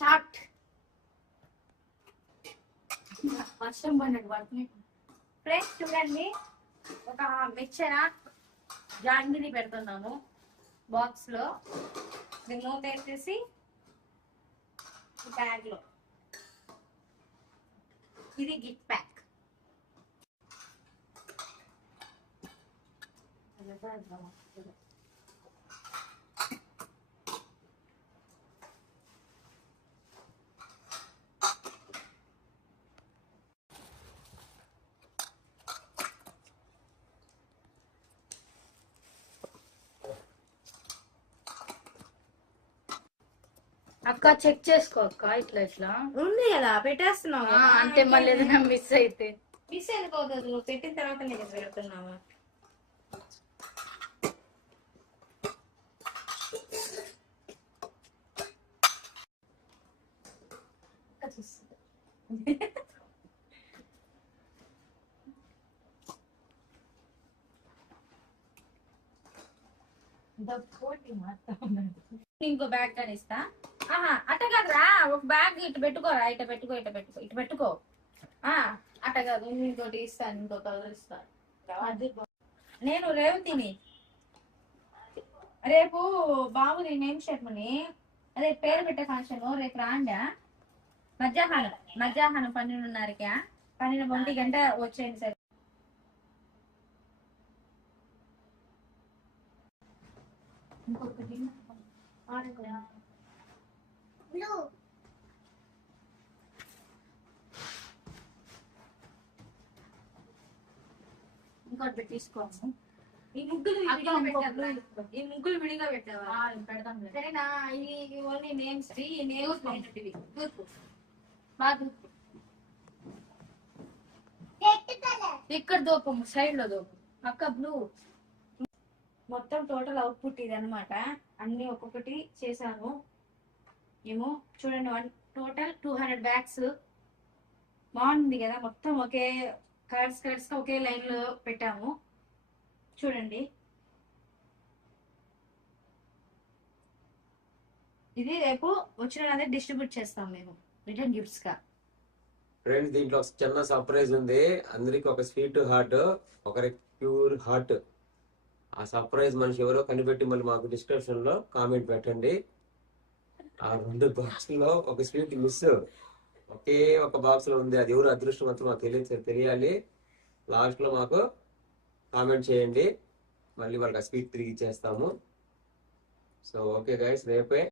Start. వర్షం పడినట్టు పడుతుంది. ఫ్రెండ్స్ చూడండి, ఒక మిక్చర్ జాంగిరి పెడుతున్నాము బాక్స్ లో. మూత వేసేసి బ్యాగ్ లో. ఇది గిఫ్ట్ ప్యాక్. అక్క చెక్ చేసుకో అక్క. ఇట్లా ఇట్లా ఉంది కదా, పెట్టేస్తున్నావు. అంటే మళ్ళీ ఏదైనా మిస్ అయితే మిస్ అయిపోతుంది. నువ్వు పెట్టిన తర్వాత నేను పెడుతున్నావా? ఇంకో బ్యాగ్ కానీ ఇస్తా. అట్ట కాదురా, ఒక బ్యాగ్ ఇటు పెట్టుకోరా. ఇటు పెట్టుకో, ఇటు పెట్టుకో, ఇటు పెట్టుకో. అట్ట కాదు, ఇంకోటి ఇస్తాను, ఇంకో కలర్ ఇస్తాను. నేను రేవతిని రేపు బాబుని నేమ్ షర్మని అదే పేరు పెట్టే ఫంక్షన్ రేపు రాండా. మధ్యాహ్నం 12:30కి 12:00 వచ్చేయండి సార్. ఇంకొకటి ఇంకోటి తీసుకోము. ఈ ముగ్గులు విడిగా పెట్టావా? పెడతాం సరేనా. ఈ ఓన్లీ నేమ్స్. ఈ నేమ్స్ ఇక్కడ దోపము, సైడ్ లో దోపం అక్క. బ్లూ మొత్తం టోటల్ అవుట్పుట్ ఇది అనమాట. అన్ని ఒక్కొక్కటి చేశాను ఏమో. చూడండి, టోటల్ 200 బ్యాగ్స్. బాగుంది కదా, మొత్తం ఒకే కలర్స్ ఒకే లైన్ లో పెట్టాము. చూడండి, ఇది రేపు వచ్చిన డిస్ట్రిబ్యూట్ చేస్తాం మేము రిటర్న్ గిఫ్ట్స్ గా. ఫ్రెండ్స్, దీంట్లో ఒక చిన్న సర్ప్రైజ్ ఉంది. అందరికి ఒక స్వీట్ హార్ట్, ఒకరికి ప్యూర్ హార్ట్. ఆ సర్ప్రైజ్ మనిషి ఎవరో కనిపెట్టి మళ్ళీ మాకు డిస్క్రిప్షన్ లో కామెంట్ పెట్టండి. ఆ 2 బాక్సుల్లో ఒక స్వీట్ మిస్. ఒకే ఒక బాక్స్ లో ఉంది. అది ఎవరు అదృష్టవంతం మాకు తెలియాలి. లాస్ట్ లో మాకు కామెంట్ చేయండి. మళ్ళీ వాళ్ళకి ఆ స్వీట్ తిరిగి ఇచ్చేస్తాము. సో ఓకే గైస్, రేపే